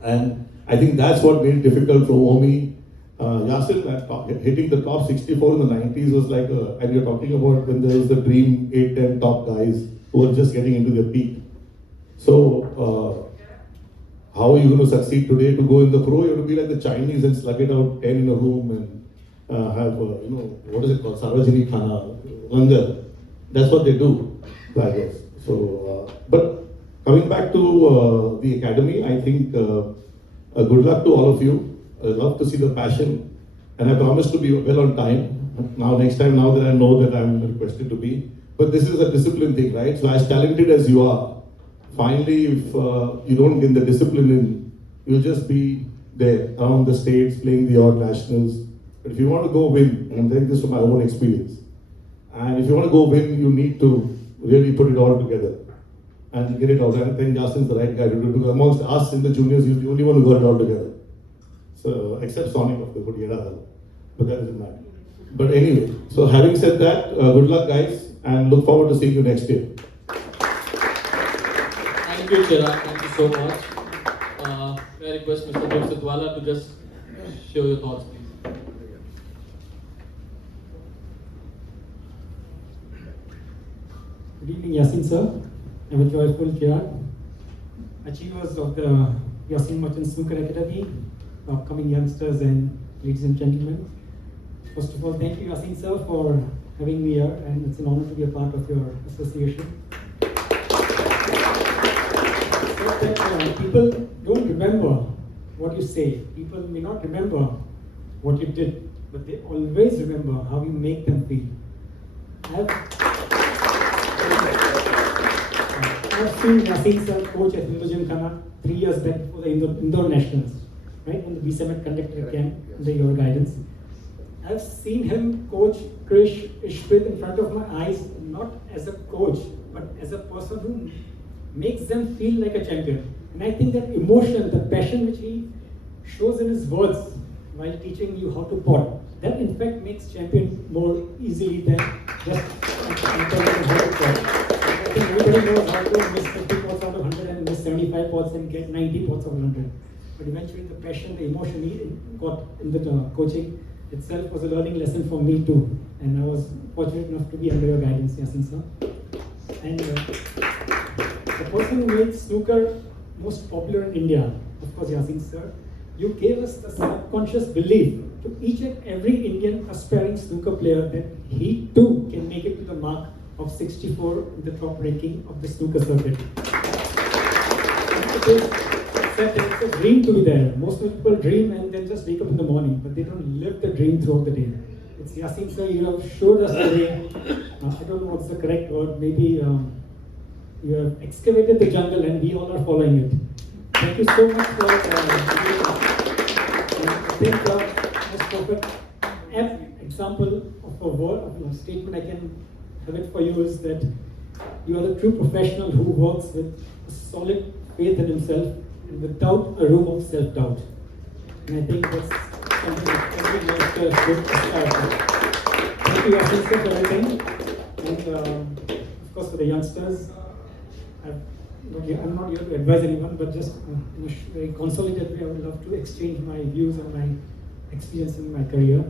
And I think that's what made it difficult for Omi. Yasin, hitting the top 64 in the 90s was like, and you're talking about when there was the dream 8-10 top guys who were just getting into their peak. So, how are you going to succeed today to go in the pro? You have to be like the Chinese and slug it out 10 in a room and have, what is it called? Sarvajini Khana, Langar. That's what they do, I guess. So, but coming back to the academy, I think good luck to all of you. I love to see the passion, and I promise to be well on time. Now that I know that I'm requested to be. But this is a discipline thing, right? So as talented as you are, finally, if you don't get the discipline in, you'll just be there around the states playing the odd nationals. But if you want to go win, and I'm telling this from my own experience, and if you want to go win, you need to really put it all together and get it out. And I think Yasin's the right guy to do it. Amongst us in the juniors, he's the only one who got it all together. So, except Sonic, of course, but that doesn't matter. But anyway, so having said that, good luck, guys, and look forward to seeing you next year. Thank you, Chirag. Thank you so much. May I request Mr. Dev Sidwala to just share your thoughts, please. Good evening, Yasin sir. I'm a joyful Chirag, achievers of the Yasin Merchant Snooker Academy, upcoming youngsters and ladies and gentlemen. First of all, thank you, Yasin sir, for having me here, and it's an honor to be a part of your association. People don't remember what you say. People may not remember what you did, but they always remember how you make them feel. I've seen Yasin sir coach at Khana 3 years back before the Indore Nationals, right, when the B-Summit conducted camp under your guidance. I've seen him coach Krish Ishprit in front of my eyes, not as a coach, but as a person who makes them feel like a champion. And I think that emotion, the passion which he shows in his words while teaching you how to pot, that in fact makes champion more easily than just how to pot. I think everybody knows how to miss 50 pots out of 100 and miss 75 pots and get 90 pots out of 100. But eventually the passion, the emotion he got in the coaching itself was a learning lesson for me too. And I was fortunate enough to be under your guidance, Yasin sir. And the person who made snooker most popular in India, of course Yasin sir, you gave us the subconscious belief to each and every Indian aspiring snooker player that he too can make it to the mark of 64 in the top ranking of the snooker circuit. It's a dream to be there. Most of the people dream and then just wake up in the morning, but they don't live the dream throughout the day. It's Yasin sir, you have showed us the way. I don't know what's the correct word. Maybe you have excavated the jungle and we all are following it. Thank you so much for I think the most perfect example of a word, of a statement I can have it for you is that you are the true professional who works with a solid faith in himself and without a room of self-doubt. And I think that's something that every youngster should aspire to. Thank you, Yasin, for everything. And of course, for the youngsters, I'm not here to advise anyone, but just in a very consolidated way, I would love to exchange my views and my experience in my career.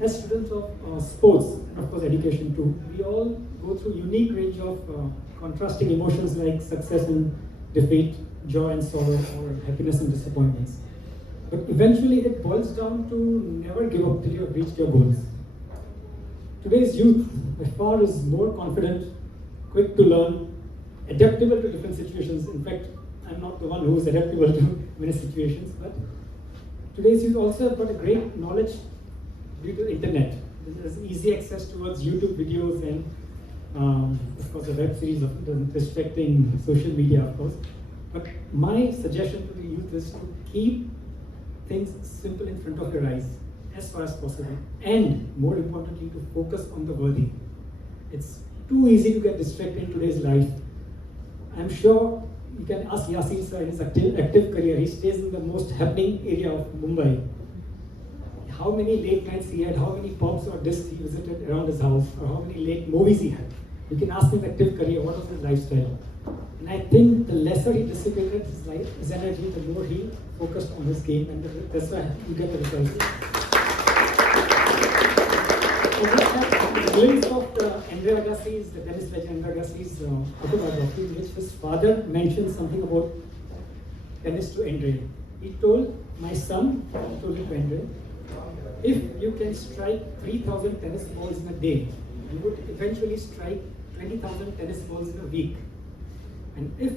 As students of sports, and of course education too, we all go through unique range of contrasting emotions like success and defeat, joy and sorrow, or happiness and disappointments. But eventually it boils down to never give up till you have reached your goals. Today's youth by far is more confident, quick to learn, adaptable to different situations. In fact, I'm not the one who is adaptable to many situations, but today's youth also have got a great knowledge due to the internet. There's easy access towards YouTube videos and of course the web series of respecting social media, of course. But my suggestion to the youth is to keep things simple in front of your eyes as far as possible, and more importantly to focus on the worthy. It's too easy to get distracted in today's life. I'm sure you can ask Yasin sir in his active career. He stays in the most happening area of Mumbai. How many late nights he had, how many pubs or discs he visited around his house, or how many late movies he had. You can ask him active career, what was his lifestyle? And I think the lesser he dissipated his energy, the more he focused on his game, and that's why you get the results. The glimpse of Andre Agassi's, the tennis legend Andre Agassi's autobiography, in which his father mentioned something about tennis to Andre. He told, my son, told it to Andre, if you can strike 3,000 tennis balls in a day, you would eventually strike 20,000 tennis balls in a week. And if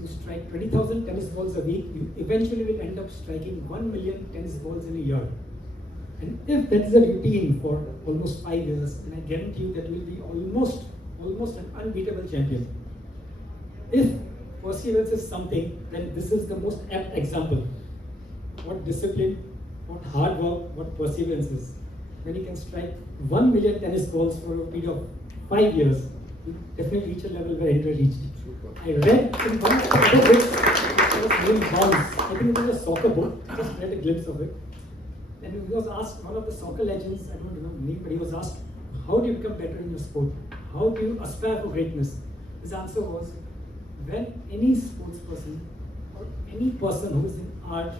you strike 20,000 tennis balls a week, you eventually will end up striking 1 million tennis balls in a year. And if that is a routine for almost 5 years, then I guarantee you that you will be almost an unbeatable champion. If perseverance is something, then this is the most apt example. What discipline, what hard work, what perseverance is. When you can strike 1 million tennis balls for a period of 5 years, you definitely reach a level where Andre reached. I read in one of the other books, it was named Bounce. I think it was a soccer book, I just read a glimpse of it. And he was asked, one of the soccer legends, I don't remember the name, but he was asked, how do you become better in your sport? How do you aspire for greatness? His answer was, when any sports person or any person who is in art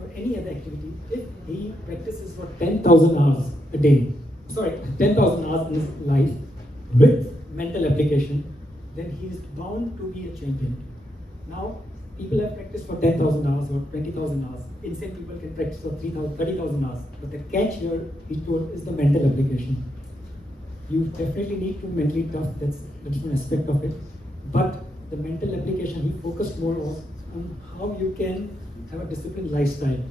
or any other activity, if he practices for 10,000 hours a day, 10,000 hours in his life with mental application, then he is bound to be a champion. Now, people have practiced for 10,000 hours or 20,000 hours. Insane people can practice for 30,000 hours. But the catch here, he told, is the mental application. You definitely need to be mentally tough, that's one aspect of it. But the mental application, he focused more on how you can have a disciplined lifestyle,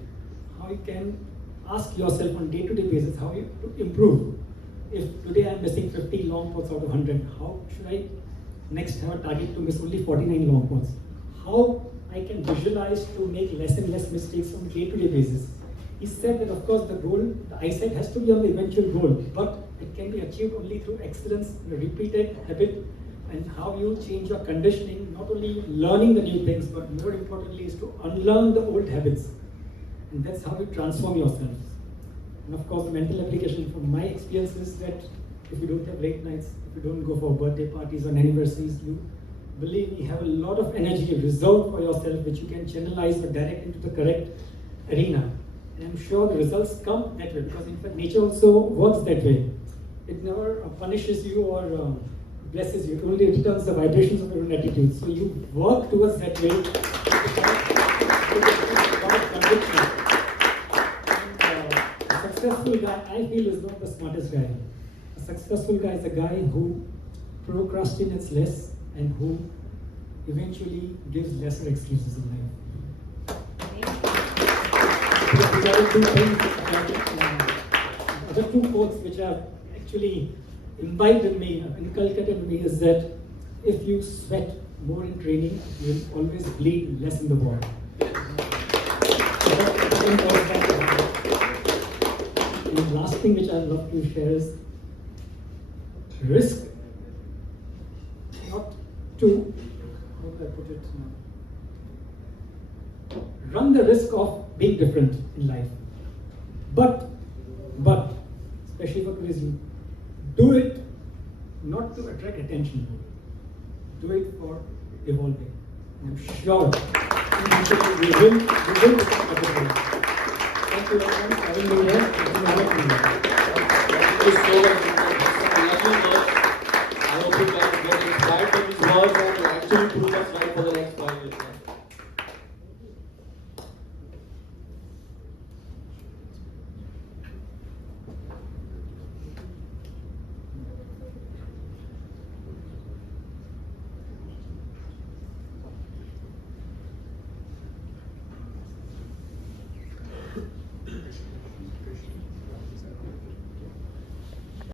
how you can ask yourself on day-to-day basis how you to improve. If today I'm missing 50 long putts out of 100, how should I next have a target to miss only 49 long putts? How I can visualize to make less and less mistakes on a day-to-day basis. He said that of course the goal, the eyesight has to be on the eventual goal, but it can be achieved only through excellence, the repeated habit, and how you change your conditioning, not only learning the new things, but more importantly is to unlearn the old habits. And that's how you transform yourself. And of course the mental application from my experience is that if you don't have late nights, if you don't go for birthday parties and anniversaries, you believe me, have a lot of energy reserved for yourself which you can channelize or direct into the correct arena. And I'm sure the results come that way, because in fact nature also works that way. It never punishes you or blesses you, it only returns the vibrations of your own attitude. So you work towards that way. A successful guy, I feel, is not the smartest guy. A successful guy is a guy who procrastinates less and who eventually gives lesser excuses in life. These are the two things, other two quotes which have actually imbibed in me, inculcated in me, is that if you sweat more in training, you will always bleed less in the war. And the last thing which I'd love to share is risk not to, how do I put it now? Run the risk of being different in life. But, especially for today's youth, do it not to attract attention. Do it for evolving. I'm sure we will become better. Thank you very much for having me here. Thank you so much. Lovely words. I hope you guys get inspired by these words and actually prove us right for the next 5 years.